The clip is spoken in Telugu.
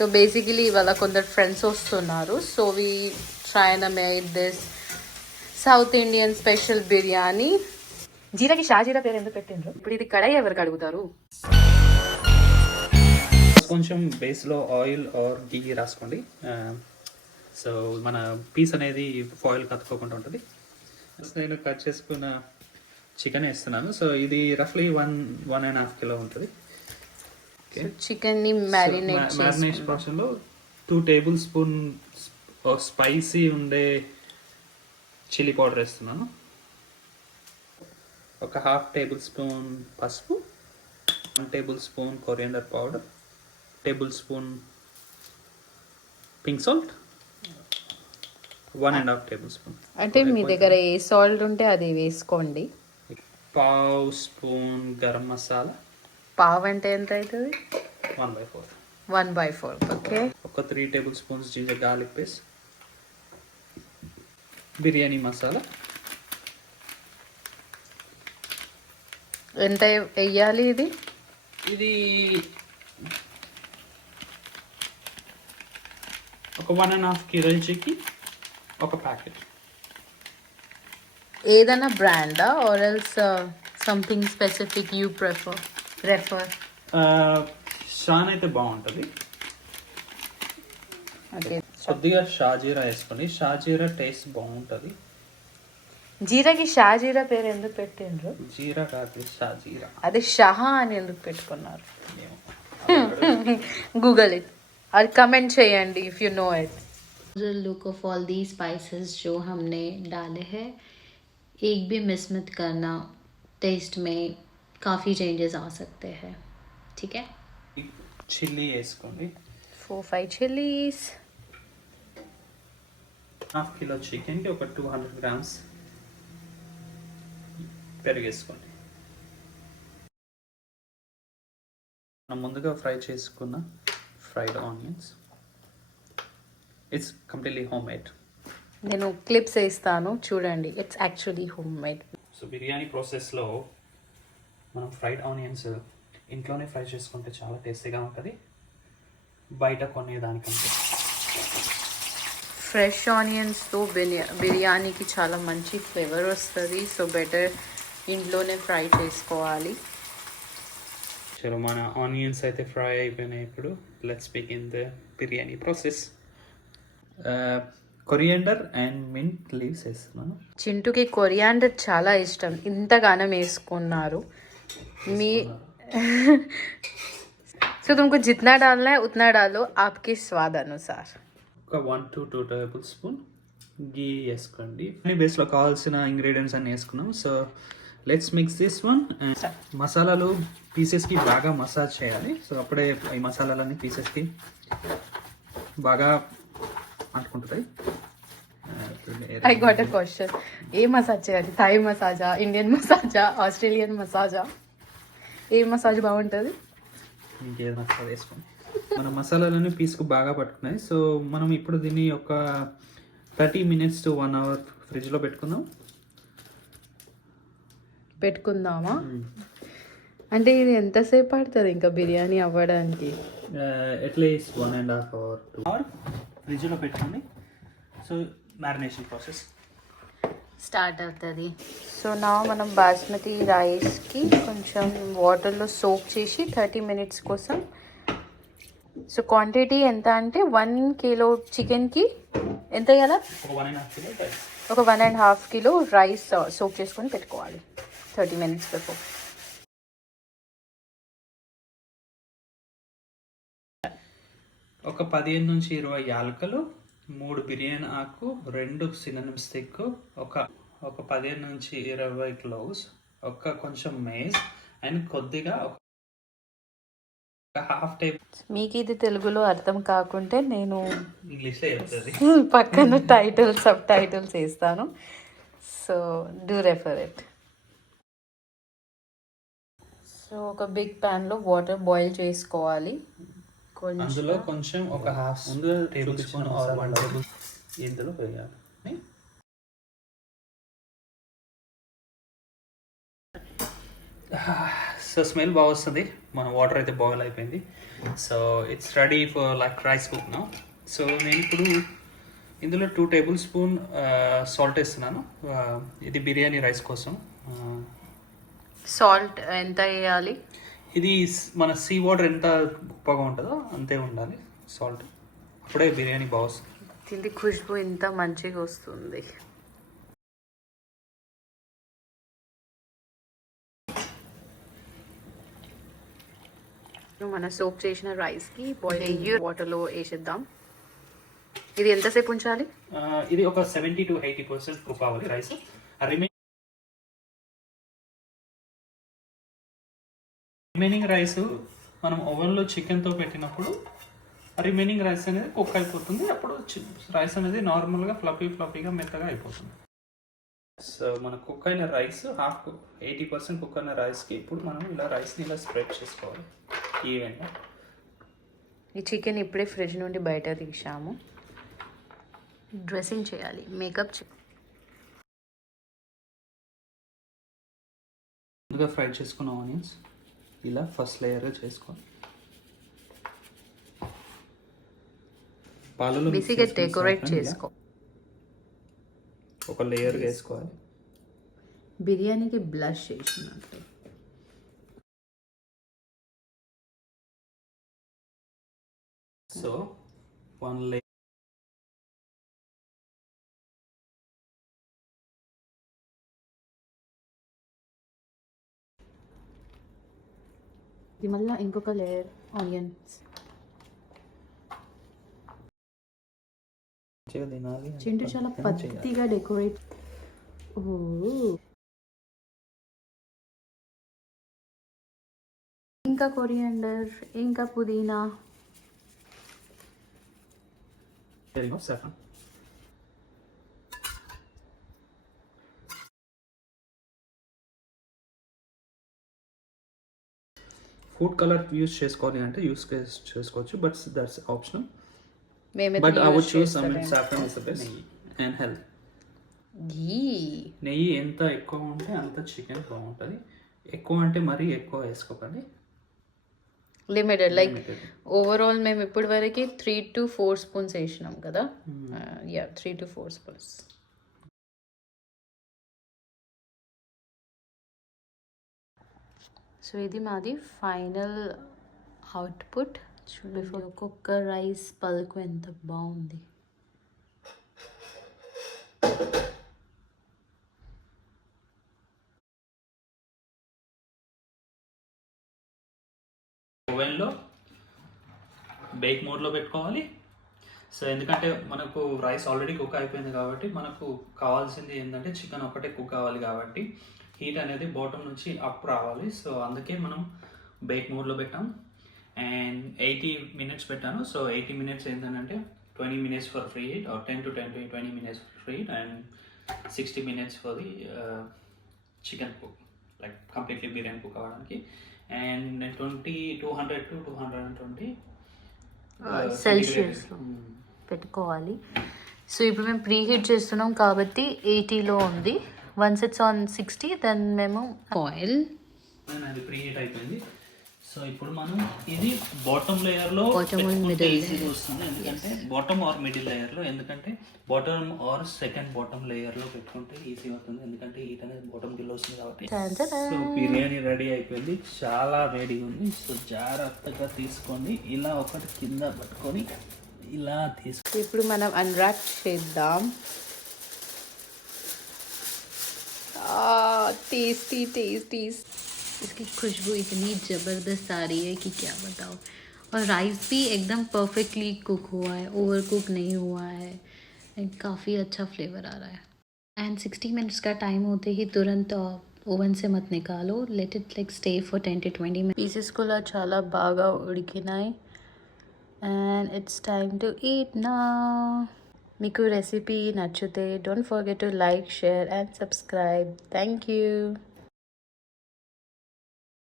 సో బేసికలీ ఇవాళ కొందరు ఫ్రెండ్స్ వస్తున్నారు. So we train made this south Indian special biryani. జీరాకి షాజీరా పేరు ఎందుకు పెట్టిండ్రు? ఇప్పుడు ఇది కడాయి ఎవరికి అడుగుతారు? కొంచెం బేస్లో ఆయిల్ ఆర్ గీ రాసుకోండి. సో మన పీస్ అనేది ఫాయిల్ కత్తుకోకుండా ఉంటుంది. నేను కట్ చేసుకున్న చికెన్ వేస్తున్నాను. సో ఇది రఫ్లీ 1.5 కిలో ఉంటుంది. చికెన్ ని మ్యారినేషన్ ప్రాసెస్లో 2 టేబుల్ స్పూన్ స్పైసీ ఉండే చిల్లీ పౌడర్ వేస్తున్నాను. ఒక 1/2 టేబుల్ స్పూన్ పసుపు, 1 table spoon coriander powder, table spoon pink salt, 1.5 table spoon. అంటే మీ దగ్గర ఏ సాల్ట్ ఉంటే అది వేసుకోండి. పావు స్పూన్ గరం మసాలా. పావు అంటే ఎంత అవుతుంది? 1/4. 1/4. ఓకే. ఒక 3 table spoons ginger garlic paste, biryani masala. ఎంత వెయ్యాలి ఇది? ఇది ఒక 1.5 kg ఒక ప్యాకెట్. ఏదైనా బ్రాండా or else something specific you refer? Shan అయితే బాగుంటుంది. ఓకే. కొద్దిగా షాజీరా వేసుకోండి. షాజీరా టేస్ట్ బాగుంటుంది. జీరాకి షాజీరా పేరు ఎందుకు పెట్టిండ్రు? జీరా కాదు, షాజీరా. అదే షహా అని ఎందుకు పెట్టుకున్నారు? గూగుల్ ఇట్ और कमेंट చేయండి if you know it. Look of all the spices जो हमने डाले हैं, एक भी मिस मत करना. टेस्ट में काफ़ी चेंजेस आ सकते हैं. ठीक है. చిల్లీ వేసుకోండి. 4-5 చిల్లీస్. 1/2 కిలో చికెన్కి ఒక 200 గ్రామ్స్ పెరుగు వేసుకోండి. మనం ముందుగా ఫ్రై చేసుకున్న fried onions. It's completely home made. నేను క్లిప్స్ వేస్తాను చూడండి. It's actually home made. So biryani ప్రాసెస్లో మనం ఫ్రైడ్ ఆనియన్స్ ఇంట్లోనే ఫ్రై చేసుకుంటే చాలా టేస్టీగా ఉంటుంది బయట కొనేదానికంటే. ఫ్రెష్ ఆనియన్స్తో బిర్యానీకి చాలా మంచి ఫ్లేవర్ వస్తుంది. సో బెటర్ ఇంట్లోనే ఫ్రై చేసుకోవాలి. చలో మన ఆనియన్స్ అయితే ఫ్రై అయిపోయినాయి. ఇప్పుడు let's begin the biryani process. Coriander and mint leaves వేస్తున్నాను. చింటూకి కొరియాండర్ చాలా ఇష్టం. ఇంతగానం వేసుకున్నారు. మీ సో तुमको जितना डालना है उतना डालो, आपके स्वाद अनुसार. ఒక 1 to 2 టేబుల్ స్పూన్ గీ వేసుకోండి. బేస్లో కావాల్సిన ఇంగ్రీడియంట్స్ అన్నీ వేసుకున్నాం. So let's mix this one. మసాలాలు పీసెస్కి బాగా మసాజ్ చేయాలి. సో అప్పుడే ఈ మసాలాలన్నీ పీసెస్కి బాగా అంటుకుంటాయి. I got a question. ఏ మసాజ్ చేయాలి? థాయ్ మసాజా, ఇండియన్ మసాజా, ఆస్ట్రేలియన్ మసాజా? ఏ మసాజ్ బాగుంటుంది? ఇంకేది మసాలా వేసుకోండి. మన మసాలాలన్నీ పీస్కు బాగా పట్టుకున్నాయి. సో మనం ఇప్పుడు దీన్ని ఒక 30 minutes to 1 hour ఫ్రిడ్జ్లో పెట్టుకుందామా? అంటే ఇది ఎంతసేపు పడుతుంది ఇంకా బిర్యానీ అవ్వడానికి? అట్లీస్ట్ 1.5 hour 2 hour ఫ్రిడ్జ్లో పెట్టుకోండి. సో మ్యారినేషన్ ప్రాసెస్ స్టార్ట్ అవుతుంది. సో నా మనం బాస్మతి రైస్కి కొంచెం వాటర్లో సోక్ చేసి 30 minutes కోసం. సో క్వాంటిటీ ఎంత అంటే 1 kilo చికెన్కి ఎంత వేయాలా? ఒక 1.5 kilo రైస్ సోక్ చేసుకొని పెట్టుకోవాలి 30 minutes బిఫోర్. ఒక 15 నుంచి 20 యాలకులు, 3 బిర్యానీ ఆకు, 2 సినమన్ స్టిక్, ఒక 15 నుంచి 20 క్లోవ్స్, ఒక కొంచెం మేజ్ అండ్ కొద్దిగా ఒక 1/2 టేబుల్. మీకు ఇది తెలుగులో అర్థం కాకుంటే నేను ఇంగ్లీష్లో చెప్తుంది. పక్కన సబ్ టైటిల్స్ వేస్తాను. So do refer it. So ఒక బిగ్ ప్యాన్లో వాటర్ బాయిల్ చేసుకోవాలి. అందులో కొంచెం ఒక 1/2 టేబుల్ స్పూన్ ఆర్ 1 టేబుల్ ఇందులో వేయాలి. సో స్మెల్ బాగా వస్తుంది. మన వాటర్ అయితే బాయిల్ అయిపోయింది. So it's ready for like rice cook now. So నేను ఇప్పుడు ఇందులో 2 టేబుల్ స్పూన్ సాల్ట్ వేస్తున్నాను. ఇది బిర్యానీ రైస్ కోసం. సాల్ట్ ఎంత వేయాలి? ఇది మన సీ వాటర్ ఎంత ఉప్పగా ఉంటుందో అంతే ఉండాలి సాల్ట్. అప్పుడే బిర్యానీ బాగా వస్తుంది. తింది ఖుష్బు ఇంత మంచిగా వస్తుంది. మన సోప్ చేసిన రైస్కి బాయిల్ వాటర్లో వేసేద్దాం. ఇది ఎంతసేపు ఉంచాలి? ఇది ఒక 70 to 80% కుక్ అవ్వాలి రైస్. రిమైనింగ్ రైస్ మనం ఓవెన్లో చికెన్తో పెట్టినప్పుడు రిమైనింగ్ రైస్ అనేది కుక్ అయిపోతుంది. అప్పుడు రైస్ అనేది నార్మల్గా ఫ్లఫీగా మెత్తగా అయిపోతుంది. సో మన కుక్ అయిన రైస్ 80% కుక్ అయిన రైస్కి ఇప్పుడు మనం ఇలా రైస్ని ఇలా స్ప్రెడ్ చేసుకోవాలి ఈవెన్గా. ఈ చికెన్ ఇప్పుడే ఫ్రిడ్జ్ నుండి బయట తీసాము. డ్రెస్సింగ్ చేయాలి, మేకప్ ముందుగా ఫ్రై చేసుకున్న ఆనియన్స్ ఇలా ఫస్ట్ లేయర్గా చేసుకోవాలి. పాలలో బేసిక్గా డెకరేట్ చేసుకో. ఒక లేయర్గా వేసుకోవాలి. బిర్యానీకి బ్లష్ చేసినట్టు. So 1 layer. ఇది మళ్ళీ ఇంకొక లేయర్ ఆనియన్స్. చింటూ చాలా పద్ధతిగా డెకరేట్. ఇంకా కొరియాండర్, ఇంకా పుదీనా. ఫుడ్ కలర్ యూస్ చేసుకోవాలి అంటే యూస్ చేసుకోవచ్చు, బట్ దట్స్ ఆప్షనల్. మేమైతే బట్ ఐ వుడ్ use చూస్ చేస్తాం. Saffron is the best and health. నెయ్యి ఎంత ఎక్కువ ఉంటే అంత చికెన్ బాగుంటుంది. ఎక్కువ అంటే మరీ ఎక్కువ వేసుకోకండి, లిమిటెడ్. లైక్ ఓవరాల్ మేము ఇప్పటి వరకు 3 to 4 స్పూన్స్ వేసినాం కదా. 3 to 4 స్పూన్స్. సో ఇది మాది ఫైనల్ అవుట్పుట్. చూడండి ఒక్కొక్క రైస్ పలుకు ఎంత బాగుంది. ఓవెన్లో బేక్ మోడ్లో పెట్టుకోవాలి. సో ఎందుకంటే మనకు రైస్ ఆల్రెడీ కుక్ అయిపోయింది కాబట్టి మనకు కావాల్సింది ఏంటంటే చికెన్ ఒకటే కుక్ కావాలి కాబట్టి హీట్ అనేది బాటమ్ నుంచి అప్ రావాలి. సో అందుకే మనం బేక్ మోడ్లో పెట్టాం. అండ్ 80 minutes పెట్టాను. సో 80 minutes ఏంటంటే 20 minutes for preheat, or 10 to 20 minutes for free heat, and 60 minutes for the chicken cook, like completely biryani cook అవ్వడానికి. అండ్ 200 to 220 సెల్సియస్లో పెట్టుకోవాలి. సో ఇప్పుడు మేము ప్రీ హీట్ చేస్తున్నాం కాబట్టి 80లో ఉంది. వన్స్ ఇట్స్ ఆన్ 60 దెన్ మేము ఆయిల్. అది ప్రీ హీట్ అయిపోయింది. సో ఇప్పుడు మనం ఇది బాటమ్ లేయర్లో ఈజీగా వస్తుంది. ఎందుకంటే బాటమ్ ఆర్ మిడిల్ లేయర్లో, ఎందుకంటే బాటమ్ ఆర్ సెకండ్ బాటమ్ లేయర్లో పెట్టుకుంటే ఈజీ అవుతుంది. ఎందుకంటే హీట్ అనేది బాటమ్ కిలో వస్తుంది కాబట్టి. సో బిర్యానీ రెడీ అయిపోయింది, చాలా వేడిగా ఉంది. సో జాగ్రత్తగా తీసుకోండి, ఇలా ఒకటి కింద పట్టుకొని ఇలా తీసుకో. ఇప్పుడు మనం అన్రాప్ చేద్దాం. Tasty tasty. इसकी खुशबू इतनी ज़बरदस्त आ रही है कि क्या बताओ. और राइस भी एकदम परफेक्टली कुक हुआ है, ओवर कुक नहीं हुआ है, एंड काफ़ी अच्छा फ्लेवर आ रहा है. एंड 60 मिनट्स का टाइम होते ही तुरंत ओवन से मत निकालो, let it like stay for 10 to 20 minutes. Pieces కూడా చాలా బాగా ఉడికినాయి. And it's time to eat నా. మీకు రెసిపీ నచ్చితే don't forget to like, share and subscribe. Thank you.